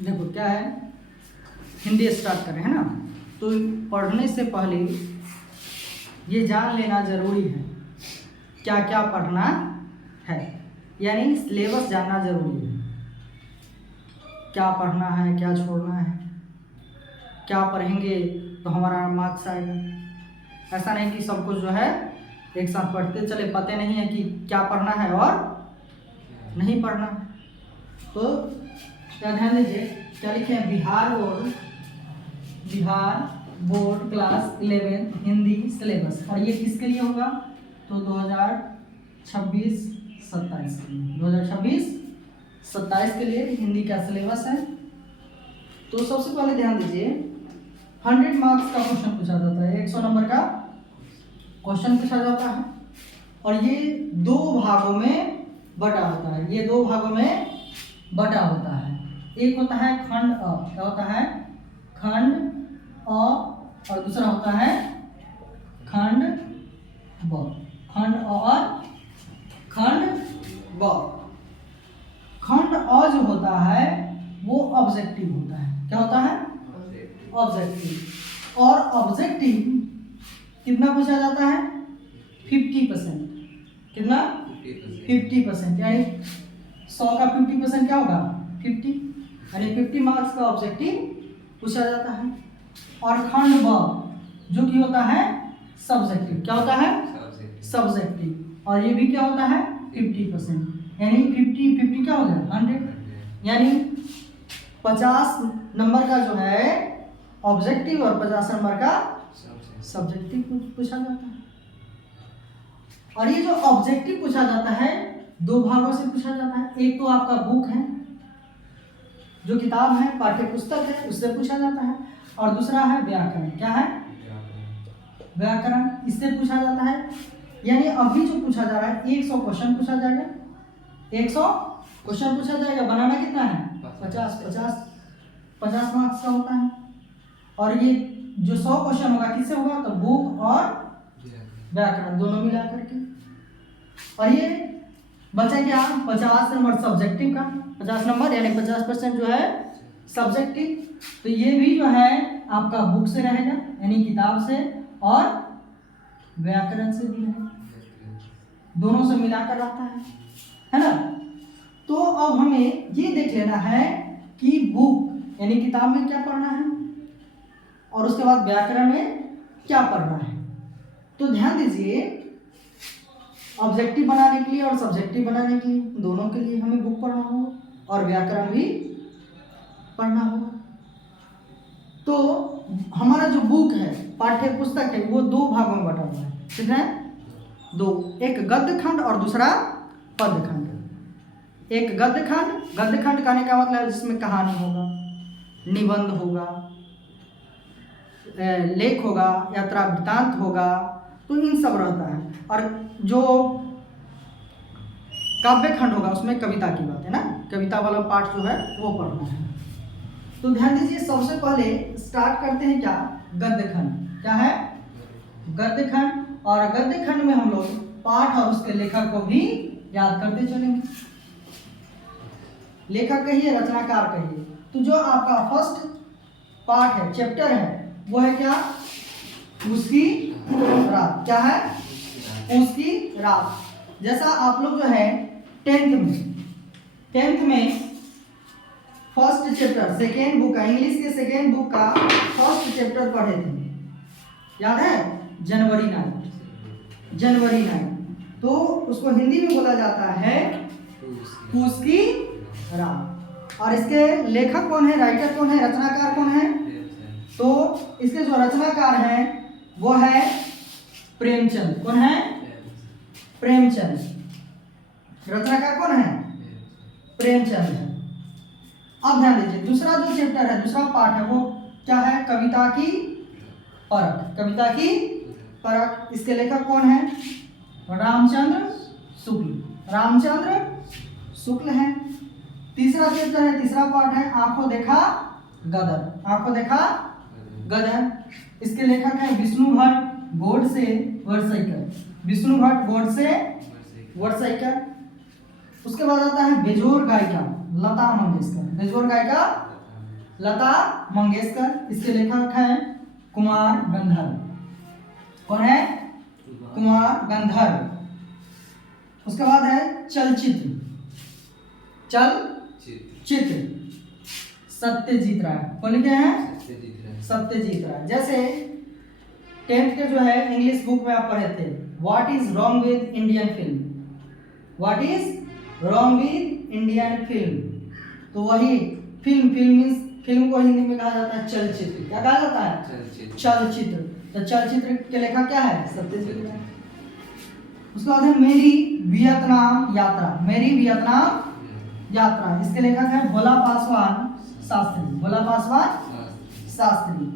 देखो क्या है, हिंदी स्टार्ट करें है ना। तो पढ़ने से पहले ये जान लेना ज़रूरी है क्या क्या पढ़ना है, यानी सिलेबस जानना ज़रूरी है। क्या पढ़ना है, क्या छोड़ना है, क्या पढ़ेंगे तो हमारा मार्क्स आएगा। ऐसा नहीं कि सब कुछ जो है एक साथ पढ़ते चले, पता नहीं है कि क्या पढ़ना है और नहीं पढ़ना है। तो क्या ध्यान दीजिए, क्या लिखे हैं, Bihar board class 11 Hindi syllabus. और ये किसके लिए होगा, तो 2026-27 के लिए, 2026-27 के लिए हिंदी का सिलेबस है। तो सबसे पहले ध्यान दीजिए, 100 मार्क्स का क्वेश्चन पूछा जाता है, 100 नंबर का क्वेश्चन पूछा जाता है। और ये दो भागों में बटा होता है, ये दो भागों में बटा होता है। एक होता है खंड अ, क्या होता है, खंड अ, और दूसरा होता है खंड ब। खंड अ और खंड ब। खंड अ जो होता है वो ऑब्जेक्टिव होता है। क्या होता है, ऑब्जेक्टिव। और ऑब्जेक्टिव कितना पूछा जाता है, 50%। कितना, 50%, यानी 100 का 50% क्या होगा, 50, यानी 50 मार्क्स का ऑब्जेक्टिव पूछा जाता है। और खंड ब जो कि होता है सब्जेक्टिव। क्या होता है, सब्जेक्टिव। और ये भी क्या होता है, 50%, यानी 50 क्या हो गया, 100, यानी 50 नंबर का जो है ऑब्जेक्टिव और 50 नंबर का सब्जेक्टिव पूछा जाता है। और ये जो ऑब्जेक्टिव पूछा जाता है दो भागों से पूछा जाता है। एक तो आपका बुक है, जो किताब है, पाठ्य पुस्तक है, उससे पूछा जाता है। और दूसरा है व्याकरण। क्या है, व्याकरण, इससे पूछा जाता है। यानी अभी जो पूछा जा रहा है 100 क्वेश्चन पूछा जाएगा, 100 क्वेश्चन पूछा जाएगा। बनाना कितना है, 50 मार्क्स का होता है। और ये जो 100 क्वेश्चन होगा किससे होगा, तो बुक और व्याकरण दोनों मिला करके। और ये बचा क्या, 50 नंबर सब्जेक्टिव का, 50 नंबर यानी 50% जो है सब्जेक्टिव। तो ये भी जो है आपका बुक से रहेगा, यानी किताब से, और व्याकरण से भी रहेगा, दोनों से मिलाकर रहता है ना। तो अब हमें ये देख लेना है कि बुक यानी किताब में क्या पढ़ना है और उसके बाद व्याकरण में क्या पढ़ना है। तो ध्यान दीजिए, ऑब्जेक्टिव बनाने के लिए और सब्जेक्टिव बनाने के लिए, दोनों के लिए हमें बुक पढ़ना होगा और व्याकरण भी पढ़ना होगा। तो हमारा जो बुक है, पाठ्य पुस्तक है, वो दो भागों में बटा हुआ है। कितना है, दो, एक गद्य खंड और दूसरा पद्य खंड। एक गद्य खंड कहने का मतलब जिसमें कहानी होगा, निबंध होगा, लेख होगा, यात्रा वृत्तांत होगा, तो इन सब रहता है। और जो काव्य खंड होगा उसमें कविता की बात है ना, कविता वाला पाठ जो है वो पढ़ना है। तो ध्यान दीजिए, सबसे पहले स्टार्ट करते हैं क्या, गद्य खंड। क्या है, गद्य खंड। और गद्य खंड में हम लोग पाठ और उसके लेखक को भी याद करते चलेंगे। लेखक कहिए, रचनाकार कहिए। तो जो आपका फर्स्ट पार्ट है, चैप्टर है, वो है क्या, उसकी रात। क्या है, उसकी रात। जैसा आप लोग जो है 10th में फर्स्ट चैप्टर, सेकेंड बुक का, इंग्लिश के सेकेंड बुक का फर्स्ट चैप्टर पढ़े थे, याद है, जनवरी नाइट। तो उसको हिंदी में बोला जाता है उसकी रात। और इसके लेखक कौन है, राइटर कौन है, रचनाकार कौन है, तो इसके जो रचनाकार हैं वो है प्रेमचंद। कौन है, प्रेमचंद। रचनाकार कौन है, प्रेमचंद है। अब ध्यान दीजिए, दूसरा जो चैप्टर है, दूसरा पार्ट है, वो क्या है, कविता की परख। कविता की परख, इसके लेखक कौन है, रामचंद्र शुक्ल है। तीसरा चैप्टर है, तीसरा पार्ट है, आंखों देखा गदर। इसके लेखक है विष्णु भट्ट वर्षाइकर। उसके बाद आता है बेजोर गायिका लता मंगेशकर। बेजोर गायिका लता मंगेशकर, इसके लेखक हैं कुमार गंधर्व। कौन है? कुमार गंधर्व। उसके बाद है चलचित्र, चलचित्र सत्यजीत राय। कौन लिखे हैं? सत्यजीत राय। जैसे 10th के जो है इंग्लिश बुक में आप पढ़े थे, what is wrong with Indian film, what is wrong with Indian film, तो वही फिल्म मीन्स फिल्म को हिंदी में कहा जाता है चलचित्र। क्या कहा जाता है? चलचित्र। तो चलचित्र के लेखक क्या है? सत्यजीत राय। उसके बाद है मेरी वियतनाम यात्रा, मेरी वियतनाम यात्रा, इसके लेखक है भोला पासवान शास्त्री, भोला पासवान शास्त्री।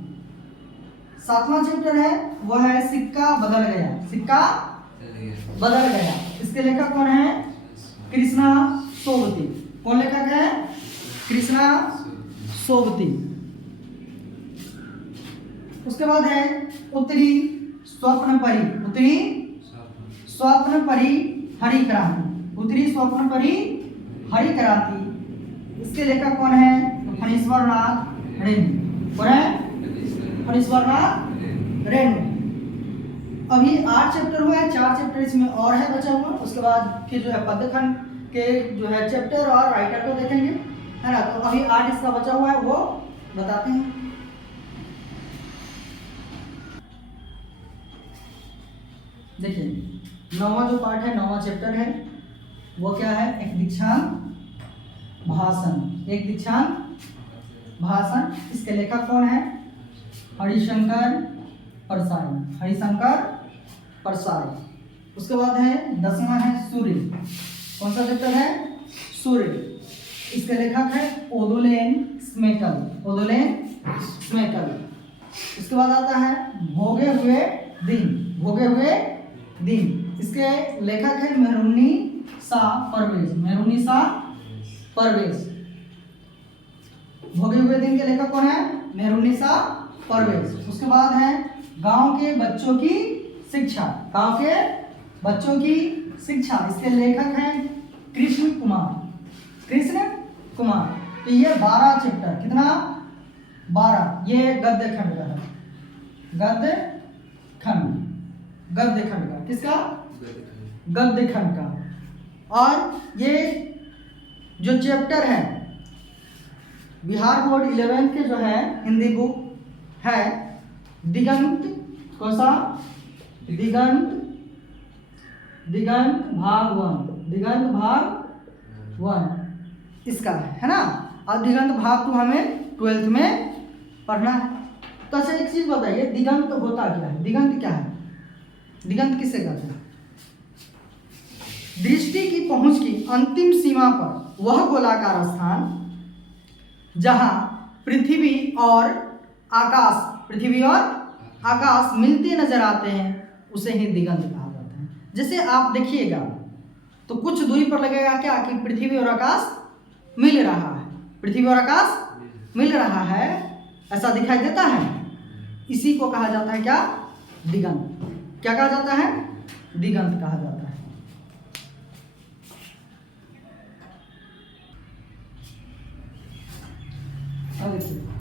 7वां चैप्टर है वो है सिक्का बदल गया, सिक्का बदल गया, इसके लेखक कौन है? कृष्णा सोबती। कौन लेखक है? कृष्णा सोबती। उसके बाद है उत्तरी स्वप्न परी, उत्तरी स्वप्न परी हरि क्रांति, उत्तरी स्वप्न परी हरि क्रांति, इसके लेखक कौन है? फणीश्वर नाथ रेणु। कौन है? फणीश्वर नाथ रेणु। अभी 8 चैप्टर हुआ है, 4 चैप्टर इसमें और है बचा हुआ। उसके बाद फिर जो है पद्यखंड के जो है चैप्टर और राइटर को देखेंगे, है ना। तो अभी 8 इसका बचा हुआ है, वो बताते हैं। देखिए 9वां जो पार्ट है, 9वां चैप्टर है, वो क्या है? एक दीक्षांत भाषण, एक दीक्षांत भाषण, इसके लेखक कौन है? हरिशंकर परसाई, हरिशंकर परसाई। उसके बाद है 10वां है सूर्य। कौन सा चैप्टर है? सूर्य, इसके लेखक है ओदोलेन स्मेकल, ओदोलेन स्मेकल। इसके बाद आता है भोगे हुए दिन, भोगे हुए दिन, इसके लेखक है मेहरुन्नी शाह परवेज, मेहरुन्नी शाह परवेज। भोगे हुए दिन के लेखक कौन है? मेहरुन्नी शाह परवेज। उसके बाद है गांव के बच्चों की शिक्षा, गांव के बच्चों की शिक्षा, इसके लेखक हैं कृष्ण कुमार, कृष्ण कुमार। तो ये 12 चैप्टर, कितना? 12, ये गद्य खंड का है, गद्य खंड, गद्य खंड का, किसका? गद्य खंड का। और ये जो चैप्टर है बिहार बोर्ड 11th के जो है हिंदी बुक है दिगंत, कौन सा? दिगंत, दिगंत भाग 1, दिगंत भाग 1 इसका है ना। और दिगंत भाग 2 हमें 12th में पढ़ना है। तो अच्छा एक चीज बताइए, दिगंत होता क्या है? दिगंत क्या है? दिगंत किससे कहते हैं? दृष्टि की पहुंच की अंतिम सीमा पर वह गोलाकार स्थान जहां पृथ्वी और आकाश, पृथ्वी और आकाश मिलते नजर आते हैं, उसे ही दिगंत कहा जाता है। जैसे आप देखिएगा तो कुछ दूरी पर लगेगा क्या कि पृथ्वी और आकाश मिल रहा है, पृथ्वी और आकाश मिल रहा है, ऐसा दिखाई देता है, इसी को कहा जाता है क्या? दिगंत। क्या कहा जाता है? दिगंत कहा जाता है।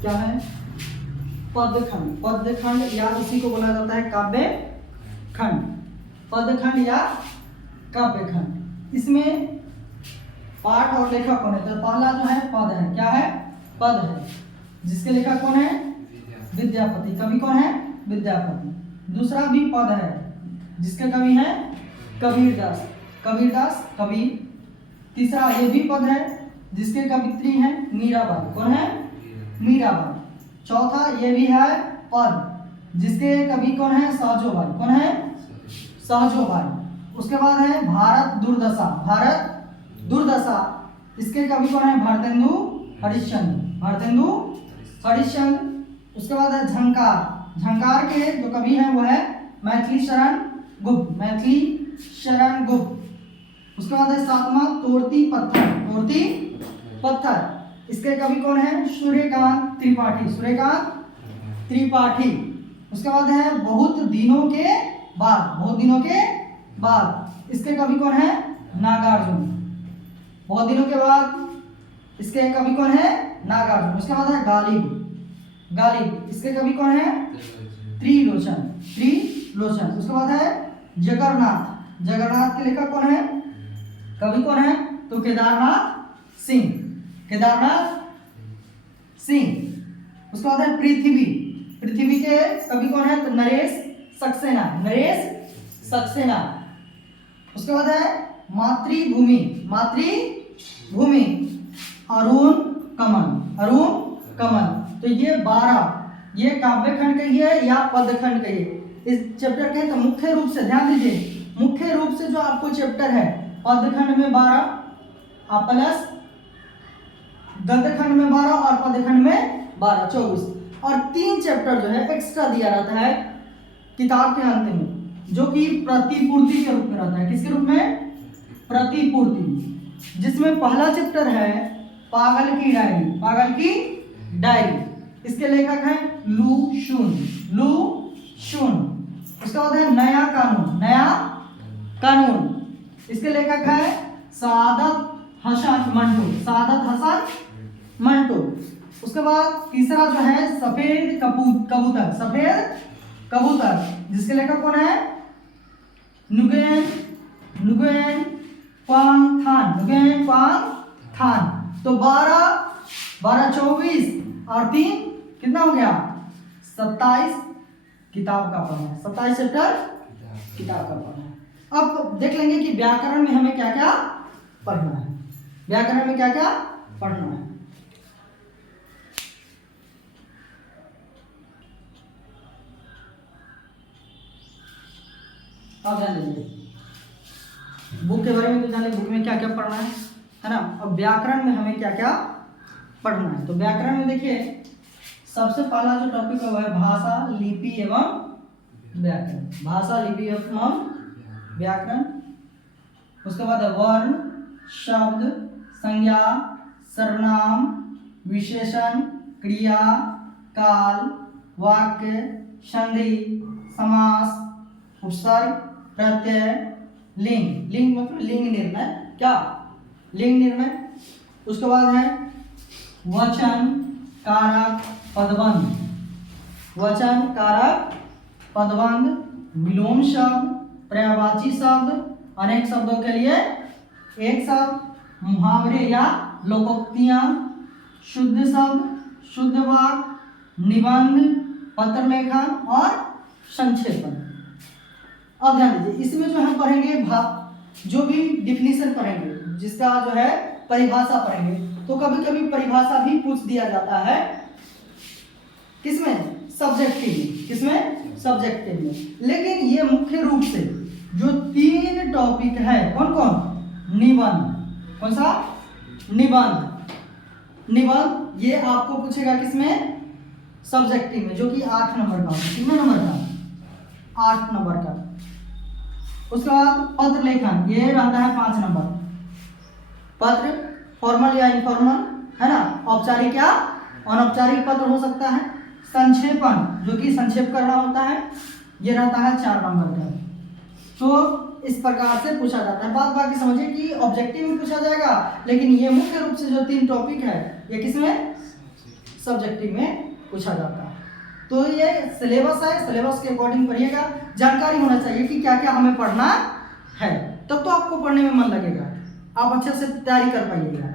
क्या है? पद्यखंड, पद्यखंड या इसी को बोला जाता है काव्य खंड, पद्यखंड या काव्य खंड। इसमें पाठ और लेखक कौन है? तो पहला जो है पद है, क्या है? पद है, जिसके लेखक कौन है? विद्यापति। कवि कौन है? विद्यापति। दूसरा भी पद है, जिसके कवि हैं कबीरदास, कबीरदास कवि। तीसरा ये भी पद है, जिसके कवित्री हैं मीराबाई। कौन है? मीराबाई। चौथा ये भी है पद, जिसके कवि कौन है? सहजोबाई। कौन है? सहजोबाई। उसके बाद है भारत दुर्दशा, भारत दुर्दशा, इसके कवि कौन है? भारतेंदु हरिश्चंद्र, भारतेंदु हरिश्चंद्र। उसके बाद है झंकार, झंकार के जो कवि हैं वो है मैथिली शरण गुप्त, मैथिली शरण गुप्त। उसके बाद है 7वां तोड़ती पत्थर, तोड़ती पत्थर, इसके कवि कौन है? सूर्यकांत त्रिपाठी, सूर्यकांत त्रिपाठी। उसके बाद है बहुत दिनों के बाद, बहुत दिनों के बाद, इसके कवि कौन है? नागार्जुन। बहुत दिनों के बाद इसके कवि कौन है? नागार्जुन। उसके बाद है गालिब। गालिब इसके कवि कौन है? त्रिलोचन। त्रिलोचन। उसके बाद है जगन्नाथ। जगन्नाथ के लेखक कौन है? कवि कौन है? तो केदारनाथ सिंह। केदारनाथ सिंह। उसके बाद है पृथ्वी। पृथ्वी के कवि कौन है? तो नरेश सक्सेना। नरेश सक्सेना। उसके बाद है मातृभूमि। मातृभूमि अरुण कमल। अरुण कमल। तो ये 12 ये काव्य खंड कहिए या पद खंड कहिए, इस चैप्टर के तो मुख्य रूप से ध्यान दीजिए, मुख्य रूप से जो आपको चैप्टर है पद खंड में 12 प्लस गद्य खंड में 12 और पद खंड में 12 24 और 3 चैप्टर जो है एक्स्ट्रा दिया रहता है किताब के अंत में, जो कि प्रतिपूर्ति के रूप में रहता है। किसके रूप में? प्रतिपूर्ति। जिसमें पहला चैप्टर है पागल की डायरी। पागल की डायरी। इसके लेखक हैं लू शुन। लू शुन। उसके बाद है नया कानून। नया कानून। इसके लेखक है सादत हसन मंटो। सादत हसन मंटो। उसके बाद तीसरा जो है सफेद कबूतर। सफेद कबूतर जिसके लेखक कौन है? नुगेन पांग थान। नुगेन पांग थान। तो 12 24 और 3 कितना हो गया? 27 किताब का पढ़ना है। 27 चैप्टर किताब का पढ़ना है। अब देख लेंगे कि व्याकरण में हमें क्या क्या पढ़ना है। व्याकरण में क्या क्या पढ़ना है। आप जान लीजिए बुक के बारे में, तो जाने बुक में क्या क्या पढ़ना है ना। अब व्याकरण में हमें क्या क्या पढ़ना है। तो व्याकरण में देखिए सबसे पहला जो टॉपिक है वो है भाषा, लिपि एवं व्याकरण। भाषा, लिपि एवं व्याकरण। उसके बाद है वर्ण, शब्द, संज्ञा, सर्वनाम, विशेषण, क्रिया, काल, वाक्य, संधि, समास, उपसर्ग, प्रत्यय, लिंग। लिंग मतलब लिंग निर्णय। क्या? लिंग निर्णय। उसके बाद है वचन, कारक, पदबंध। वचन, कारक, पदबंध, विलोम शब्द, पर्यायवाची शब्द, अनेक शब्दों के लिए एक शब्द, मुहावरे या लोकोक्तियां, शुद्ध शब्द, शुद्ध वाक्य, निबंध, पत्र लेखन और संक्षेपण। अब ध्यान दीजिए इसमें जो हम पढ़ेंगे जो भी डिफिनीशन पढ़ेंगे, जिसका जो है परिभाषा पढ़ेंगे, तो कभी कभी परिभाषा भी पूछ दिया जाता है। किसमें? सब्जेक्टिव में। किसमें? सब्जेक्टिव में। लेकिन ये मुख्य रूप से जो 3 टॉपिक है कौन कौन? निबंध। कौन सा? निबंध। निबंध ये आपको पूछेगा किसमें? सब्जेक्टिव में, जो कि 8 नंबर का होगा। कितने नंबर का? 8 नंबर का। उसके बाद पत्र लेखन ये रहता है 5 नंबर। पत्र फॉर्मल या इनफॉर्मल है ना, औपचारिक या अनौपचारिक पत्र हो सकता है। संक्षेपण जो कि संक्षेप करना होता है, ये रहता है 4 नंबर का। तो इस प्रकार से पूछा जाता है। बात बाकी समझिए कि ऑब्जेक्टिव में पूछा जाएगा, लेकिन ये मुख्य रूप से जो 3 टॉपिक है ये किसमें? सब्जेक्टिव में पूछा जाता है। तो ये सिलेबस है, सिलेबस के अकॉर्डिंग पढ़िएगा। जानकारी होना चाहिए कि क्या क्या हमें पढ़ना है, तब तो आपको पढ़ने में मन लगेगा, आप अच्छे से तैयारी कर पाइएगा।